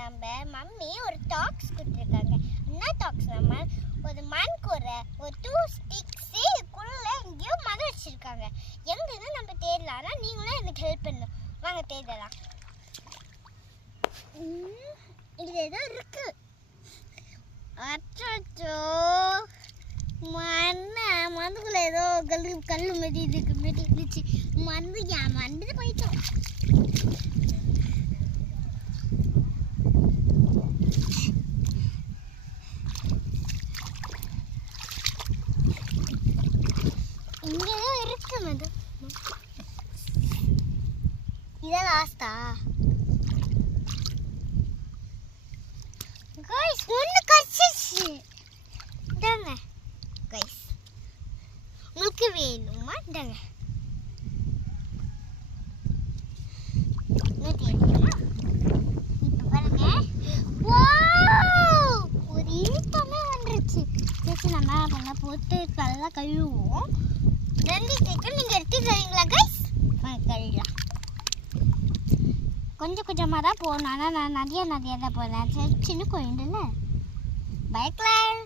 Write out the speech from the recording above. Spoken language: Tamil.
நம்ம மம்மி ஒரு டாக்ஸ் கொடுத்துருக்காங்க. என்ன டாக்ஸ்? நம்ம ஒரு மண் கூரை, ஒரு 2 ஸ்டிக்ஸ் இதுக்குள்ள எங்கேயோ மரம் வச்சிருக்காங்க. எங்கன்னு நம்ம தேடலாம். ஆனால் நீங்களும் எனக்கு ஹெல்ப் பண்ணணும். வாங்க தேடலாம். இது ஏதோ இருக்கு. அச்சோ, மண்ணுக்குள்ள ஏதோ கல்லு மாரி இதுக்கு மாரி இருந்துச்சு. மண்டு போயிட்டோம். இங்கேயோ இருக்கு மது. இதான் லாஸ்டா? கைஸ் ஒன்று கடிச்சிச்சு. இதாங்க கைஸ், உங்களுக்கு வேணுமா? இதாங்க இப்போ பாருங்க. ஒரு ஈட்டமே வந்துருச்சு. சரி நம்ம பண்ண போட்டு நல்லா கழுவுவோம். 2 செகண்ட் நீங்கள் எடுத்துக்கிறீங்களா கைஸ்? கழுவலாம். கொஞ்சம் கொஞ்சமாக தான் போகணும். ஆனால் நான் நிறைய தான் போகிறேன். சின்ன கோயில் இல்லை பைக்கில்